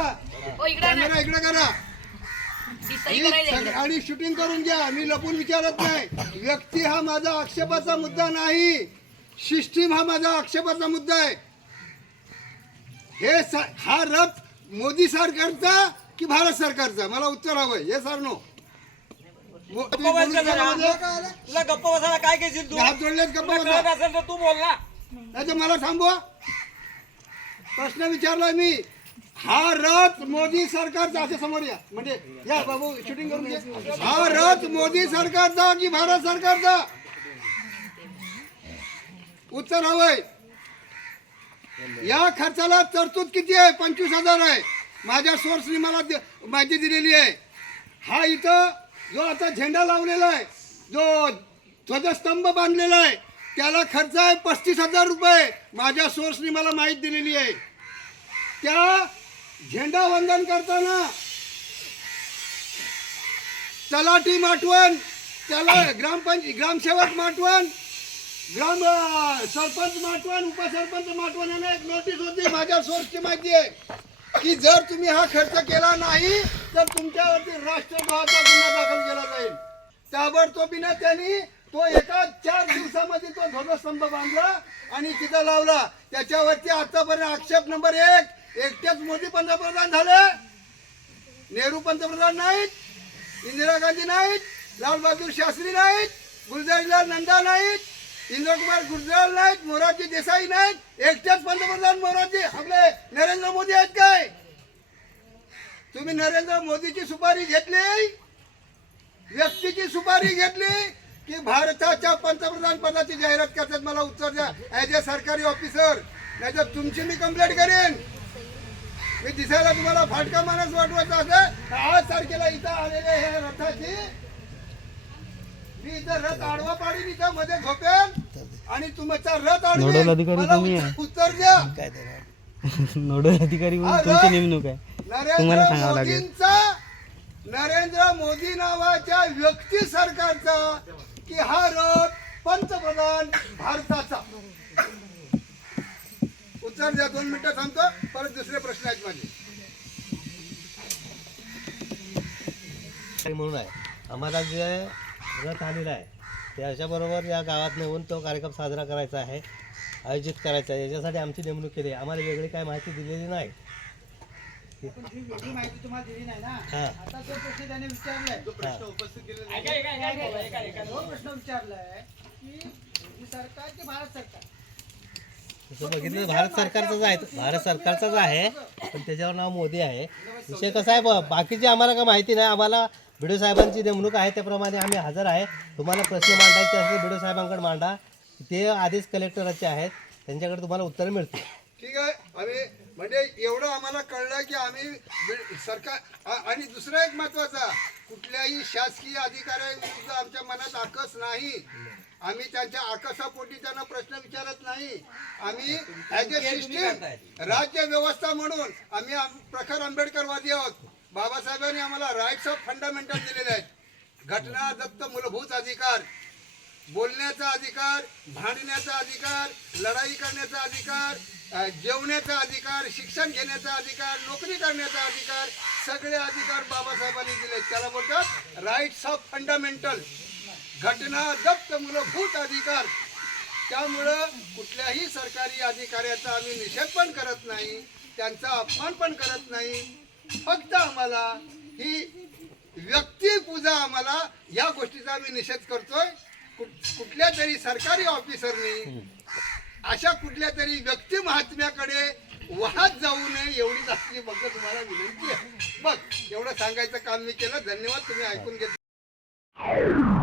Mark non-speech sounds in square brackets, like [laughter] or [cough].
Camera इकडे करा आणि शूटिंग करून घ्या मी लपून विचारत नाही व्यक्ती हा माझा आक्षेपाचा मुद्दा नाही सिस्टीम हा माझा आक्षेपाचा मुद्दा आहे हे हा रथ मोदी सरकारचा की भारत सरकारचा मला उत्तर हवंय हे सर नो तुला गप्प बसायला काय घेशील तू जोडले तू बोल ना मला थांबवा प्रश्न विचारला मी हा रथ मोदी सरकारचा असे समोर या म्हणजे या बाबू शूटिंग करून हा रथ मोदी सरकारचा की भारत सरकारचा उत्तर हवंय या खर्चाला तरतूद किती आहे पंचवीस हजार आहे माझ्या सोर्सनी मला माहिती दिलेली आहे हा इथं जो आता झेंडा लावलेला आहे जो ध्वजस्तंभ बांधलेला आहे त्याला खर्च आहे पस्तीस हजार रुपये माझ्या सोर्सनी मला माहिती दिलेली आहे त्या झेंडा वंदन करताना तलाठी माटवण त्याला ग्रामपंच ग्रामसेवक माटवण ग्राम सरपंच माटवण उपसरपंच माटवण यांना एक नोटीस होती माझ्या सोर्सची माहिती आहे की जर तुम्ही हा खर्च केला नाही तर तुमच्यावरती राष्ट्रद्रोहाचा गुन्हा दाखल केला जाईल ताबडतोबीनं त्यांनी तो एका चार दिवसामध्ये तो ध्वजस्तंभ बांधला आणि तिथं लावला त्याच्यावरती आतापर्यंत आक्षेप नंबर एक एकट्याच मोदी पंतप्रधान झाले नेहरू पंतप्रधान नाहीत इंदिरा गांधी नाहीत लाल बहादूर शास्त्री नाहीत गुलजारीलाल नंदा नाहीत इंद्रकुमार गुजराल नाहीत मोरारजी देसाई नाहीत एकट्याच पंतप्रधान मोरारजी आपले नरेंद्र मोदी आहेत काय तुम्ही नरेंद्र मोदीची सुपारी घेतली व्यक्तीची सुपारी घेतली की भारताच्या पंतप्रधान पदाची जाहिरात करतात मला उत्तर द्या ॲज अ सरकारी ऑफिसर नाही तर तुमची मी कंप्लेंट करेन मी दिसायला तुम्हाला फाटका मानस वाटवायचा असेल आज तारखेला इथं आलेले हे रथाची मी इथं रथ आडवा पाडीन इथं मध्ये झोपेल आणि तुमचा रथ आडवेल नोडल अधिकारी तुम्ही आहे. उत्तर द्या [laughs] नोडल अधिकारी तुमची नेमणूक आहे तुम्हाला नरेंद्र सांगावं लागेल मोदींचा नरेंद्र मोदी नावाच्या व्यक्ती सरकारचा की हा रथ पंतप्रधान भारताचा उत्तर द्या दोन मिनिटं थांबतो परत दुसरे प्रश्न आहेत माझे म्हणून आहे आम्हाला जे रथ आलेला आहे त्याच्याबरोबर या गावात नेऊन तो कार्यक्रम साजरा करायचा आहे आयोजित करायचा आहे याच्यासाठी आमची नेमणूक केली आम्हाला वेगळी काय माहिती दिलेली नाही सरकार भारत सरकार तसं बघितलं भारत सरकारचाच आहे भारत सरकारचाच आहे पण त्याच्यावर नाव मोदी आहे विषय कसं आहे बा बाकीचे आम्हाला काय माहिती नाही आम्हाला बिडो साहेबांची नेमणूक आहे त्याप्रमाणे आम्ही हजर आहे तुम्हाला प्रश्न मांडायचे असेल बिडो साहेबांकडे मांडा ते आधीच कलेक्टरचे आहेत त्यांच्याकडे तुम्हाला उत्तर मिळते ठीक आहे आम्ही म्हणजे एवढं आम्हाला कळलं की आम्ही सरकार आणि दुसरं एक महत्वाचा कुठल्याही शासकीय अधिकाऱ्याविरुद्ध आमच्या मनात आकस नाही आम्ही त्यांच्या आकसापोटी त्यांना प्रश्न विचारत नाही आम्ही ॲज अ सिस्टीम राज्य व्यवस्था म्हणून आम्ही प्रखर आंबेडकरवादी आहोत बाबासाहेबांनी आम्हाला राईट्स ऑफ फंडामेंटल दिलेले आहेत घटना दत्त मूलभूत अधिकार बोलण्याचा अधिकार भांडण्याचा अधिकार लढाई करण्याचा अधिकार जेवण्याचा अधिकार शिक्षण घेण्याचा अधिकार नोकरी करण्याचा अधिकार सगळे अधिकार बाबासाहेबांनी दिले त्याला बोलतात राईट्स ऑफ फंडामेंटल घटना जप्त मूलभूत अधिकार त्यामुळं कुठल्याही सरकारी अधिकाऱ्याचा आम्ही निषेध पण करत नाही त्यांचा अपमान पण करत नाही फक्त आम्हाला ही व्यक्तिपूजा आम्हाला या गोष्टीचा आम्ही निषेध करतोय कुठल्या तरी सरकारी ऑफिसरनी अशा कुठल्या तरी व्यक्ती महात्म्याकडे वाहत जाऊ नये एवढीच असली बघ तुम्हाला विनंती आहे बघ एवढं सांगायचं काम मी केलं धन्यवाद तुम्ही ऐकून घेतलं